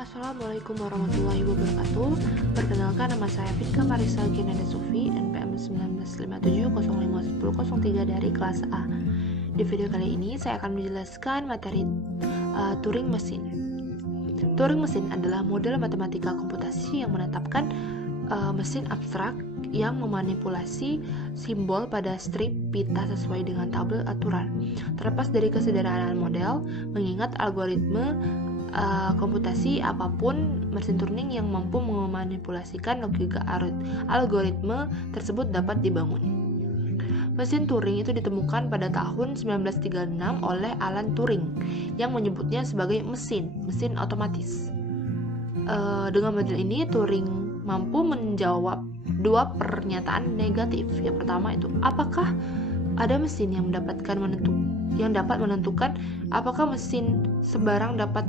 Assalamualaikum warahmatullahi wabarakatuh. Perkenalkan, nama saya Fitka Marisa Geneda Sufi, NPM 1957051003 dari kelas A. Di video kali ini saya akan menjelaskan materi Turing mesin. Turing mesin adalah model matematika komputasi yang menetapkan mesin abstrak yang memanipulasi simbol pada strip pita sesuai dengan tabel aturan. Terlepas dari kesederhanaan model, mengingat algoritma komputasi apapun, mesin Turing yang mampu memanipulasikan logika algoritma tersebut dapat dibangun. Mesin Turing itu ditemukan pada tahun 1936 oleh Alan Turing yang menyebutnya sebagai mesin otomatis. Dengan model ini, Turing mampu menjawab dua pernyataan negatif. Yang pertama itu, apakah ada mesin yang dapat menentukan apakah mesin sebarang dapat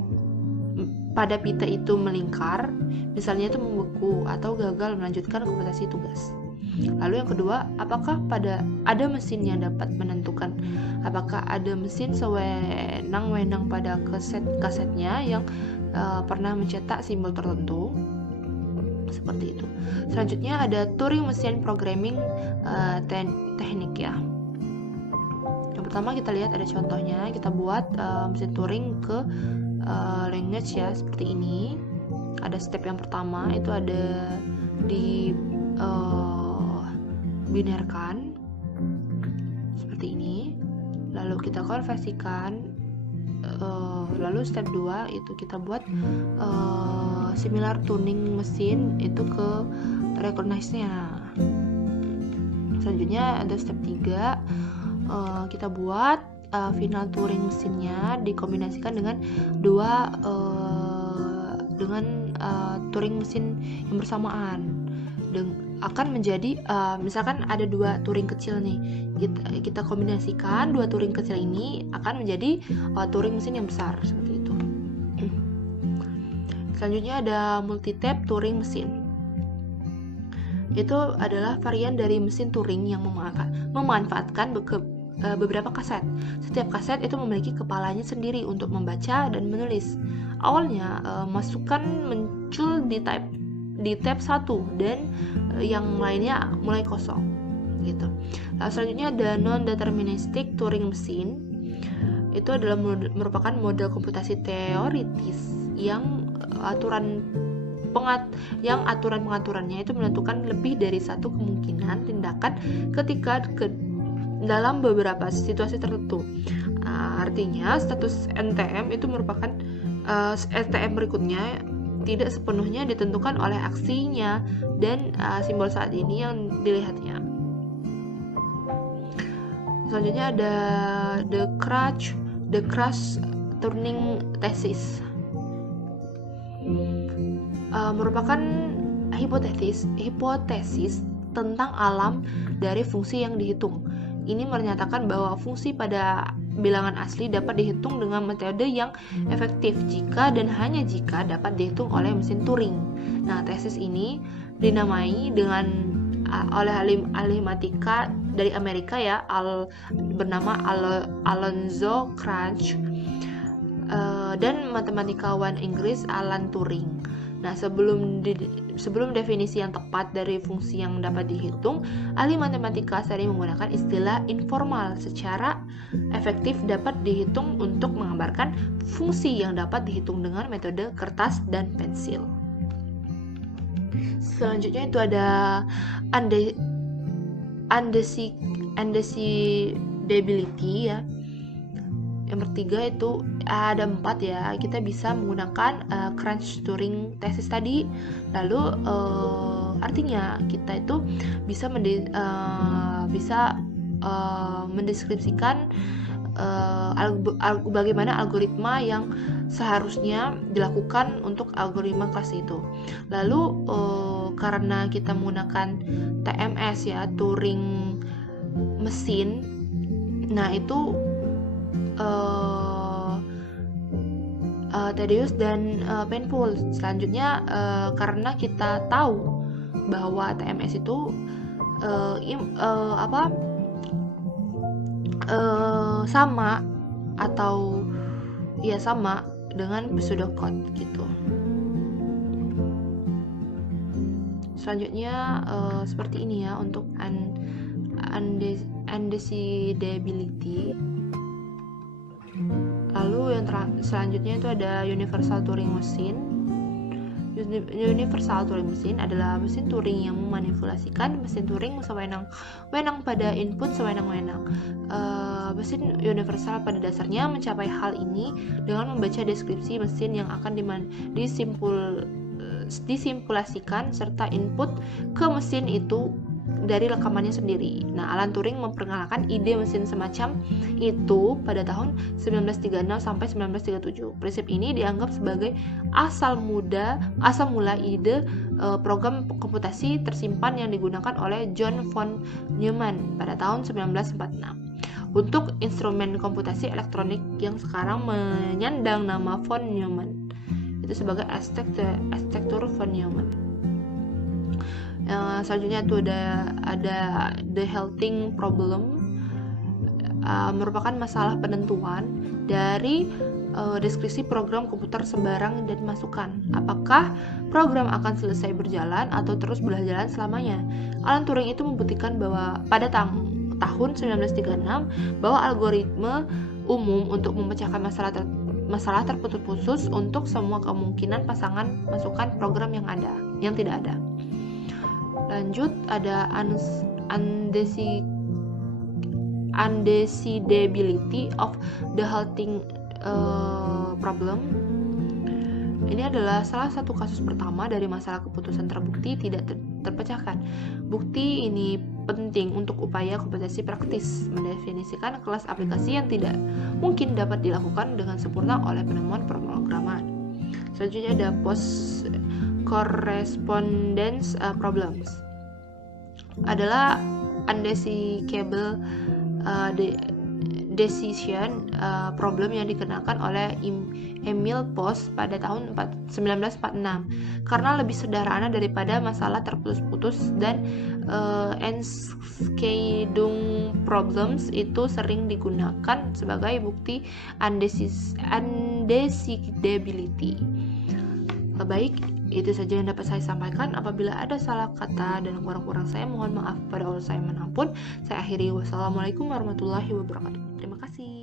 pada pita itu melingkar, misalnya itu membeku atau gagal melanjutkan komputasi tugas. Lalu yang kedua, apakah ada mesin yang dapat menentukan apakah ada mesin sewenang-wenang pada kasetnya yang pernah mencetak simbol tertentu, seperti itu. Selanjutnya ada Turing Machine Programming teknik ya. Yang pertama kita lihat ada contohnya, kita buat mesin Turing ke language ya, seperti ini. Ada step yang pertama itu ada di binarkan seperti ini, lalu kita konversikan, lalu step 2 itu kita buat similar tuning mesin itu ke recognize-nya. Selanjutnya ada step 3, kita buat final Turing mesinnya dikombinasikan dengan Turing mesin yang bersamaan akan menjadi misalkan ada dua Turing kecil nih, kita kombinasikan dua Turing kecil ini akan menjadi Turing mesin yang besar, seperti itu. Selanjutnya ada multi-tap Turing mesin. Itu adalah varian dari mesin Turing yang memanfaatkan beberapa kaset. Setiap kaset itu memiliki kepalanya sendiri untuk membaca dan menulis. Awalnya masukan muncul di tab 1 dan yang lainnya mulai kosong gitu. Selanjutnya ada non-deterministic Turing machine. Itu adalah merupakan model komputasi teoritis yang aturan pengaturannya itu menentukan lebih dari satu kemungkinan tindakan ketika dalam beberapa situasi tertentu. Artinya status NTM itu merupakan STM berikutnya tidak sepenuhnya ditentukan oleh aksinya dan simbol saat ini yang dilihatnya. Selanjutnya ada the crash Turing thesis. Merupakan hipotesis tentang alam dari fungsi yang dihitung. Ini menyatakan bahwa fungsi pada bilangan asli dapat dihitung dengan metode yang efektif jika dan hanya jika dapat dihitung oleh mesin Turing. Nah, tesis ini dinamai oleh ahli matematika dari Amerika ya, bernama Alonzo Crunch, dan matematikawan Inggris Alan Turing. Nah, sebelum definisi yang tepat dari fungsi yang dapat dihitung, ahli matematika sering menggunakan istilah informal secara efektif dapat dihitung untuk menggambarkan fungsi yang dapat dihitung dengan metode kertas dan pensil. Selanjutnya itu ada undecidability ya. Yang ketiga itu ada 4 ya, kita bisa menggunakan crunch Turing thesis tadi. Lalu artinya kita itu bisa mendeskripsikan bagaimana algoritma yang seharusnya dilakukan untuk algoritma kelas itu. Lalu karena kita menggunakan TMS ya, Turing mesin, nah itu tedious dan painful. Selanjutnya karena kita tahu bahwa TMS itu sama dengan pseudocode gitu. Selanjutnya seperti ini ya untuk undecidability. Lalu yang selanjutnya itu ada Universal Turing Machine. Universal Turing Machine adalah mesin Turing yang memanipulasikan mesin Turing sewenang-wenang pada input sewenang-wenang. Mesin universal pada dasarnya mencapai hal ini dengan membaca deskripsi mesin yang akan disimulasikan serta input ke mesin itu dari rekamannya sendiri. Nah, Alan Turing memperkenalkan ide mesin semacam itu pada tahun 1936 sampai 1937. Prinsip ini dianggap sebagai asal mula ide program komputasi tersimpan yang digunakan oleh John von Neumann pada tahun 1946 untuk instrumen komputasi elektronik yang sekarang menyandang nama von Neumann. Itu sebagai arsitektur von Neumann. Selanjutnya itu ada the halting problem, merupakan masalah penentuan dari deskripsi program komputer sembarang dan masukan. Apakah program akan selesai berjalan atau terus berjalan selamanya? Alan Turing itu membuktikan bahwa pada tahun 1936 bahwa algoritma umum untuk memecahkan masalah terputus untuk semua kemungkinan pasangan masukan program yang tidak ada. Lanjut ada undecidability of the halting problem. Ini adalah salah satu kasus pertama dari masalah keputusan terbukti tidak terpecahkan. Bukti ini penting untuk upaya komputasi praktis mendefinisikan kelas aplikasi yang tidak mungkin dapat dilakukan dengan sempurna oleh penemuan pemrograman. Selanjutnya ada post correspondence problems, adalah undecidable decision problem yang dikenakan oleh Emil Post pada tahun 1946 karena lebih sederhana daripada masalah terputus-putus, dan Enschedung problems itu sering digunakan sebagai bukti undecidability. Baik, itu saja yang dapat saya sampaikan. Apabila ada salah kata dan kurang-kurang saya, mohon maaf pada Allah saya manapun. Saya akhiri. Wassalamualaikum warahmatullahi wabarakatuh. Terima kasih.